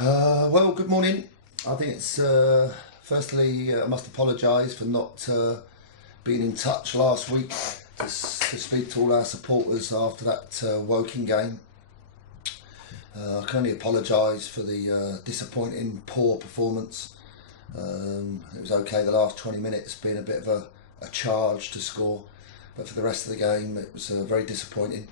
Well, good morning. I think it's firstly I must apologise for not being in touch last week to speak to all our supporters after that Woking game. I can only apologise for the disappointing, poor performance. It was okay the last 20 minutes being a bit of a charge to score, but for the rest of the game it was very disappointing.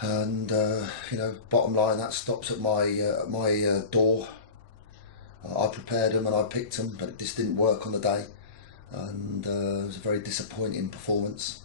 And bottom line, that stops at my door. I prepared them and I picked them, but it just didn't work on the day, and it was a very disappointing performance.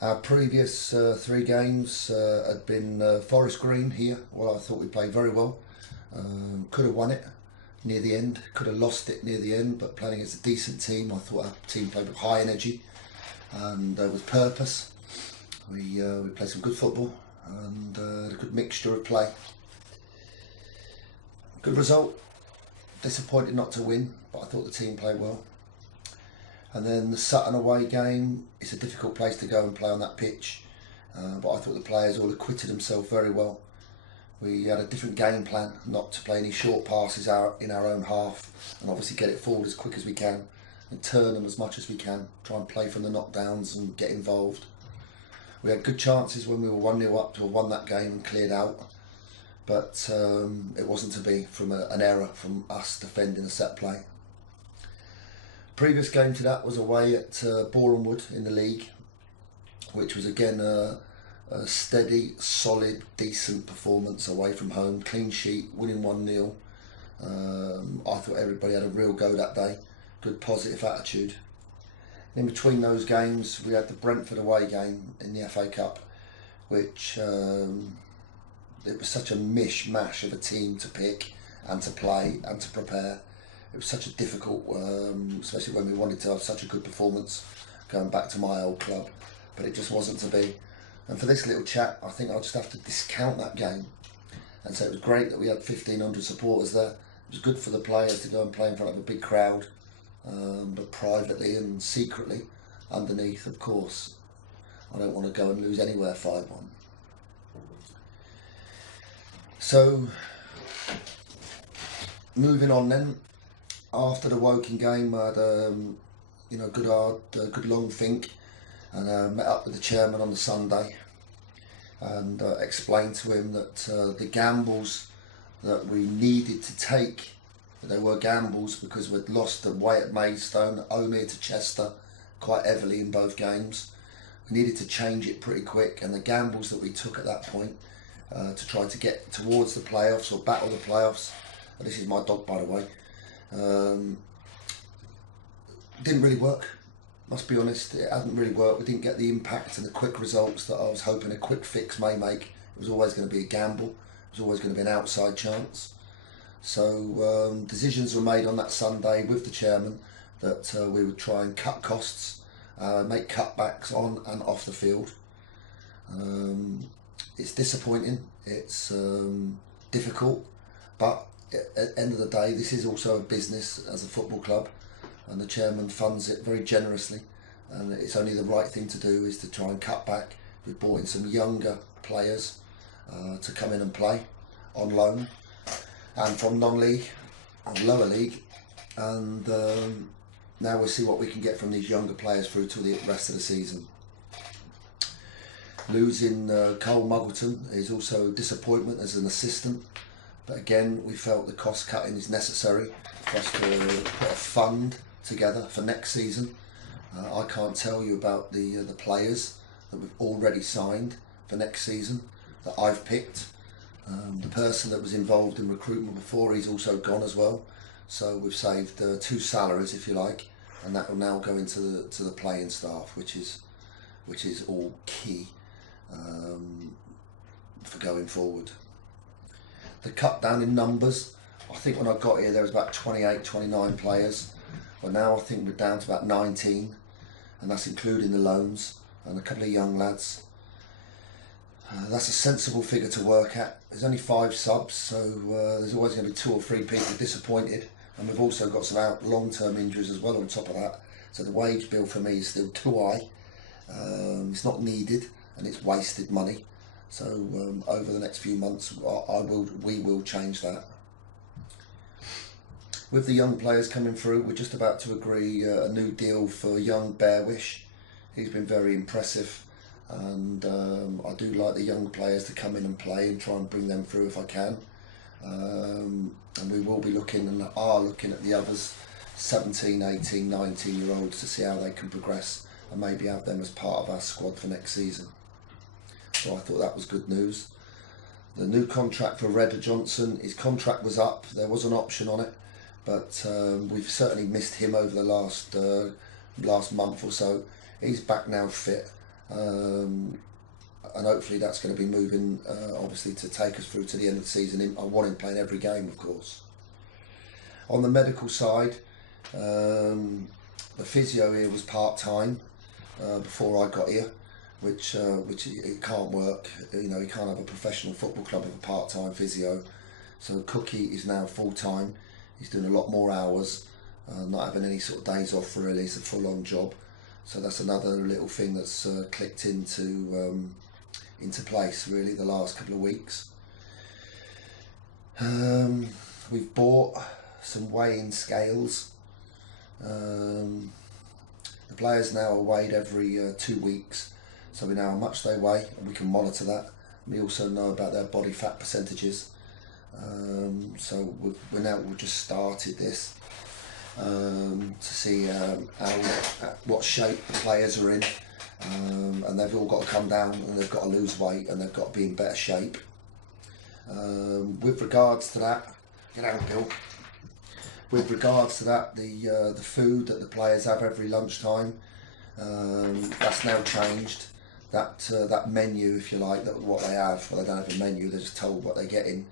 Our previous three games had been Forest Green here. Well, I thought we played very well. Could have won it near the end, could have lost it near the end, but playing against a decent team, I thought our team played with high energy and with purpose. We played some good football and a good mixture of play. Good result. Disappointed not to win, but I thought the team played well. And then the Sutton away game, it's a difficult place to go and play on that pitch, but I thought the players all acquitted themselves very well. We had a different game plan, not to play any short passes in our own half, and obviously get it forward as quick as we can and turn them as much as we can, try and play from the knockdowns and get involved. We had good chances when we were 1-0 up to have won that game and cleared out, but it wasn't to be from an error from us defending a set play. Previous game to that was away at Bournemouth in the league, which was again a steady, solid, decent performance away from home, clean sheet, winning 1-0. I thought everybody had a real go that day, good positive attitude. In between those games, we had the Brentford away game in the FA Cup, which it was such a mishmash of a team to pick and to play and to prepare. It was such a difficult, especially when we wanted to have such a good performance going back to my old club, but it just wasn't to be. And for this little chat, I think I'll just have to discount that game and say it was great that we had 1,500 supporters there. It was good for the players to go and play in front of a big crowd. But privately and secretly, underneath, of course, I don't want to go and lose anywhere 5-1. So, moving on then. After the Woking game, I had good long think, and met up with the chairman on the Sunday, and explained to him that the gambles that we needed to take. They were gambles because we'd lost away at Maidstone, home here to Chester, quite heavily in both games. We needed to change it pretty quick, and the gambles that we took at that point to try to get towards the playoffs or battle the playoffs, and this is my dog by the way, didn't really work. Must be honest, it hadn't really worked. We didn't get the impact and the quick results that I was hoping a quick fix may make. It was always going to be a gamble. It was always going to be an outside chance. So decisions were made on that Sunday with the chairman that we would try and cut costs, make cutbacks on and off the field. It's disappointing, it's difficult, but at the end of the day, this is also a business as a football club, and the chairman funds it very generously, and it's only the right thing to do is to try and cut back. We've brought in some younger players to come in and play on loan, and from non-league and lower league, and now we'll see what we can get from these younger players through to the rest of the season. Losing Cole Muggleton is also a disappointment as an assistant, but again we felt the cost cutting is necessary for us to put a fund together for next season. I can't tell you about the players that we've already signed for next season that I've picked. The person that was involved in recruitment before, he's also gone as well. So we've saved 2 salaries, if you like, and that will now go into the playing staff, which is all key for going forward. The cut down in numbers, I think when I got here there was about 28, 29 players. Well, now I think we're down to about 19, and that's including the loans and a couple of young lads. That's a sensible figure to work at. There's only 5 subs, so there's always going to be 2 or 3 people disappointed, and we've also got some long-term injuries as well on top of that. So the wage bill for me is still too high. It's not needed, and it's wasted money. So over the next few months, we will change that. With the young players coming through, we're just about to agree a new deal for young Bearwish. He's been very impressive, and I do like the young players to come in and play and try and bring them through if I can. And we will be looking and are looking at the others, 17, 18, 19-year-olds, to see how they can progress and maybe have them as part of our squad for next season. So I thought that was good news. The new contract for Redder Johnson, his contract was up, there was an option on it, but we've certainly missed him over the last month or so. He's back now fit, and hopefully that's going to be moving, obviously, to take us through to the end of the season. I want him playing every game, of course. On the medical side, the physio here was part-time before I got here, which it can't work. You know, you can't have a professional football club with a part-time physio. So Cookie is now full-time. He's doing a lot more hours, not having any sort of days off really. It's a full-on job. So that's another little thing that's clicked into place really the last couple of weeks. We've bought some weighing scales. The players now are weighed every 2 weeks, so we know how much they weigh and we can monitor that. We also know about their body fat percentages. So we've just started this to see what shape the players are in, and they've all got to come down and they've got to lose weight and they've got to be in better shape. With regards to that, Bill. With regards to that, the food that the players have every lunchtime, that's now changed. That menu, if you like, that what they have. Well, they don't have a menu; they're just told what they're getting.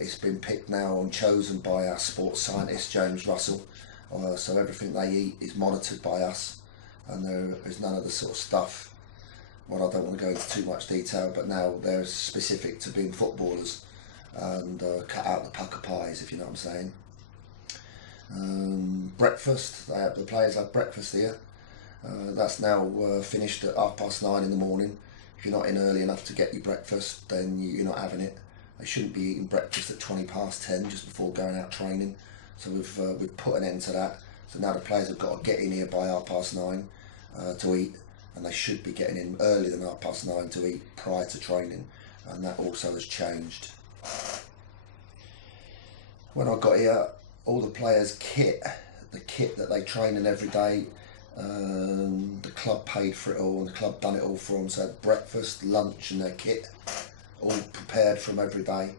It's been picked now and chosen by our sports scientist James Russell, so everything they eat is monitored by us, and there is none of the sort of stuff. Well, I don't want to go into too much detail, but now they're specific to being footballers, and cut out the pucker pies, if you know what I'm saying. Breakfast, the players have breakfast here. That's now finished at 9:30 in the morning. If you're not in early enough to get your breakfast, then you're not having it. They shouldn't be eating breakfast at 10:20 just before going out training. So we've put an end to that. So now the players have got to get in here by 9:30 to eat, and they should be getting in earlier than 9:30 to eat prior to training, and that also has changed. When I got here, all the players' the kit that they train in every day, the club paid for it all, and the club done it all for them. So they had breakfast, lunch, and their kit all prepared from every day.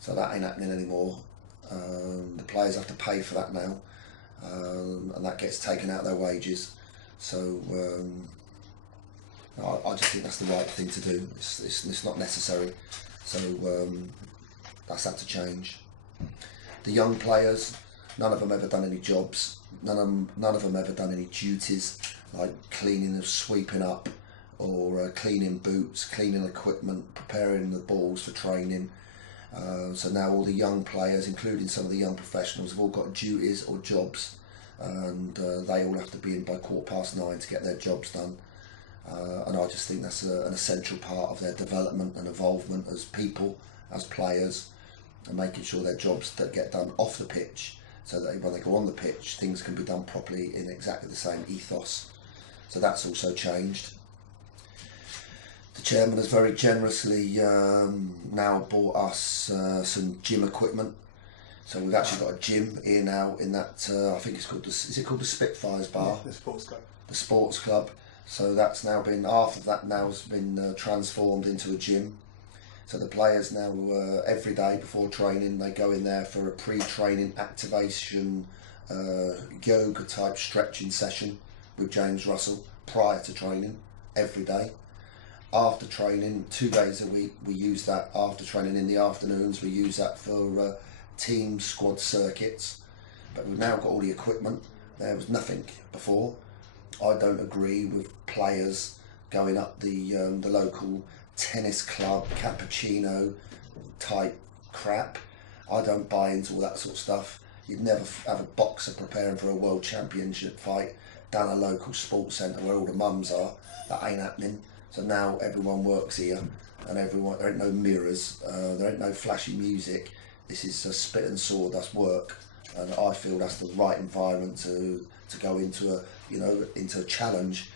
So that ain't happening anymore. The players have to pay for that now, and that gets taken out of their wages. So I just think that's the right thing to do. It's not necessary. So that's had to change. The young players, none of them ever done any jobs. None of them ever done any duties like cleaning and sweeping up, or cleaning boots, cleaning equipment, preparing the balls for training. So now all the young players, including some of the young professionals, have all got duties or jobs, and they all have to be in by 9:15 to get their jobs done. And I just think that's an essential part of their development and involvement as people, as players, and making sure their jobs that get done off the pitch, so that when they go on the pitch, things can be done properly in exactly the same ethos. So that's also changed. The chairman has very generously now bought us some gym equipment. So we've actually got a gym here now in that, I think it's called, is it called the Spitfires Bar? Yeah, the sports club. The sports club. So that's now been, half of that now has been transformed into a gym. So the players now, every day before training, they go in there for a pre-training activation yoga type stretching session with James Russell prior to training every day. After training, 2 days a week, we use that. After training in the afternoons, we use that for team squad circuits. But we've now got all the equipment. There was nothing before. I don't agree with players going up the local tennis club cappuccino type crap. I don't buy into all that sort of stuff. You'd never have a boxer preparing for a world championship fight down a local sports centre where all the mums are. That ain't happening. So now everyone works here, and everyone. There ain't no mirrors. There ain't no flashy music. This is a spit and sawdust work, and I feel that's the right environment to go into a challenge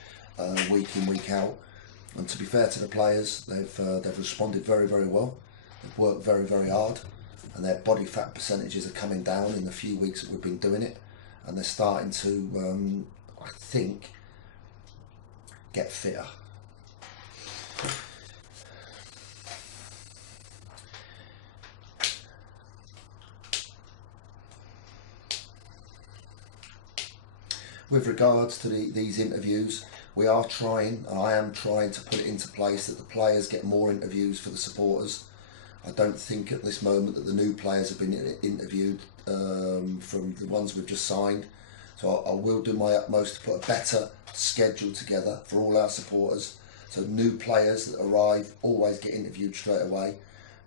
week in, week out. And to be fair to the players, they've responded very, very well. They've worked very, very hard, and their body fat percentages are coming down in the few weeks that we've been doing it, and they're starting to, I think, get fitter. With regards to these interviews, I am trying to put it into place that the players get more interviews for the supporters. I don't think at this moment that the new players have been interviewed from the ones we've just signed. So I will do my utmost to put a better schedule together for all our supporters. So new players that arrive always get interviewed straight away.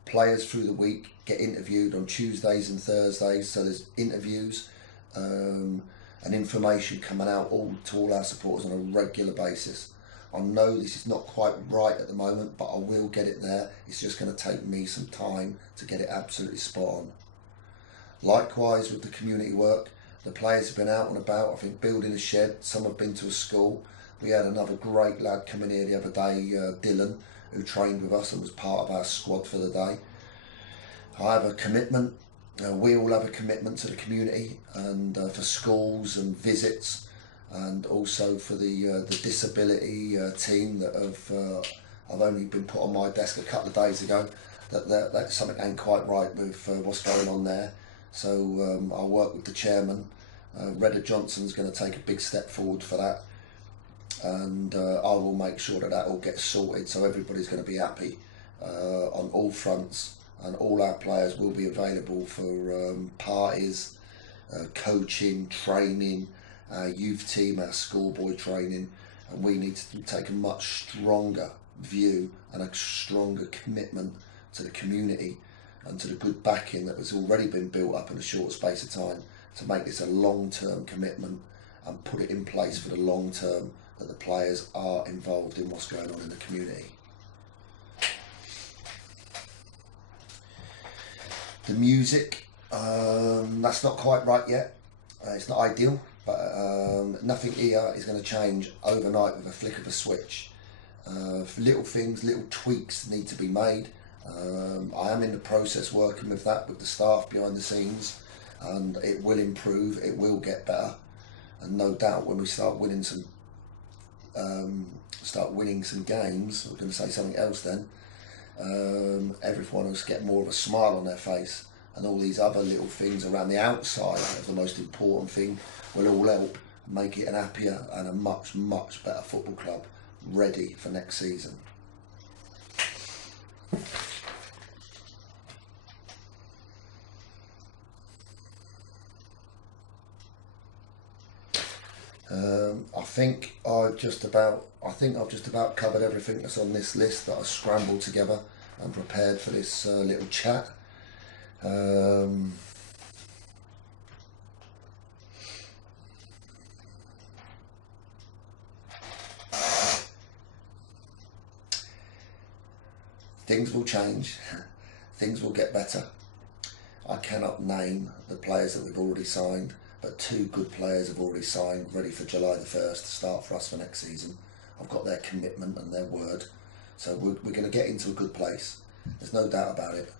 Players through the week get interviewed on Tuesdays and Thursdays. So there's interviews and information coming out to all our supporters on a regular basis. I know this is not quite right at the moment, but I will get it there. It's just going to take me some time to get it absolutely spot on. Likewise with the community work, the players have been out and about, I think building a shed, some have been to a school. We had another great lad come in here the other day, Dylan, who trained with us and was part of our squad for the day. I have a commitment, we all have a commitment to the community and for schools and visits, and also for the disability team that I've only been put on my desk a couple of days ago, that something ain't quite right with what's going on there. So I'll work with the chairman. Redder Johnson's going to take a big step forward for that, and I will make sure that all gets sorted so everybody's going to be happy on all fronts, and all our players will be available for parties, coaching, training, our youth team, our schoolboy training, and we need to take a much stronger view and a stronger commitment to the community and to the good backing that has already been built up in a short space of time, to make this a long-term commitment and put it in place for the long term, that the players are involved in what's going on in the community. The music, that's not quite right yet. It's not ideal, but nothing here is going to change overnight with a flick of a switch. Little things, little tweaks need to be made. I am in the process working with that with the staff behind the scenes, and it will improve, it will get better, and no doubt when we start winning some games, I'm going to say something else then, everyone will get more of a smile on their face, and all these other little things around the outside of the most important thing will all help make it an happier and a much, much better football club ready for next season. I think I've just about covered everything that's on this list that I scrambled together and prepared for this little chat. Things will change, things will get better. I cannot name the players that we've already signed, but 2 good players have already signed, ready for July the 1st to start for us for next season. I've got their commitment and their word, so we're going to get into a good place. There's no doubt about it.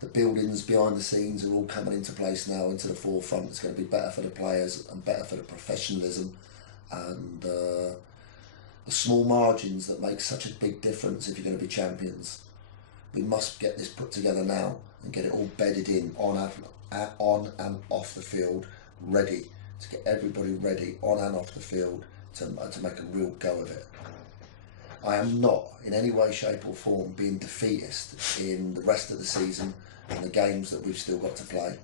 The buildings behind the scenes are all coming into place now, into the forefront. It's going to be better for the players and better for the professionalism and the small margins that make such a big difference if you're going to be champions. We must get this put together now and get it all bedded in on and off the field, ready to get everybody ready on and off the field to make a real go of it. I am not in any way, shape or form being defeatist in the rest of the season and the games that we've still got to play.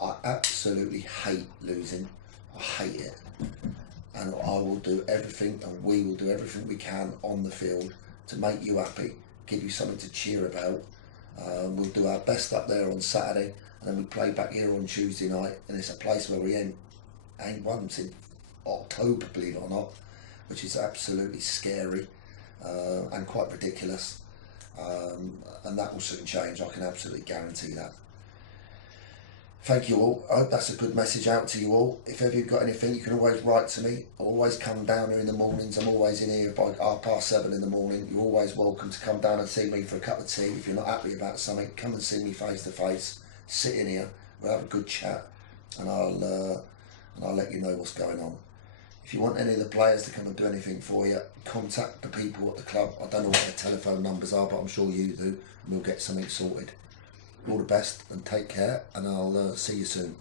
I absolutely hate losing. I hate it. And I will do everything, and we will do everything we can on the field to make you happy, give you something to cheer about. We'll do our best up there on Saturday, and then we play back here on Tuesday night, and it's a place where we ain't won since October, believe it or not, which is absolutely scary and quite ridiculous. and that will soon change. I can absolutely guarantee that. Thank you all. I hope that's a good message out to you all. If ever you've got anything, you can always write to me. I always come down here in the mornings. I'm always in here by 7:30 in the morning. You're always welcome to come down and see me for a cup of tea. If you're not happy about something, come and see me face to face. Sit in here. We'll have a good chat, and I'll let you know what's going on. If you want any of the players to come and do anything for you, contact the people at the club. I don't know what their telephone numbers are, but I'm sure you do, and we'll get something sorted. All the best and take care, and I'll see you soon.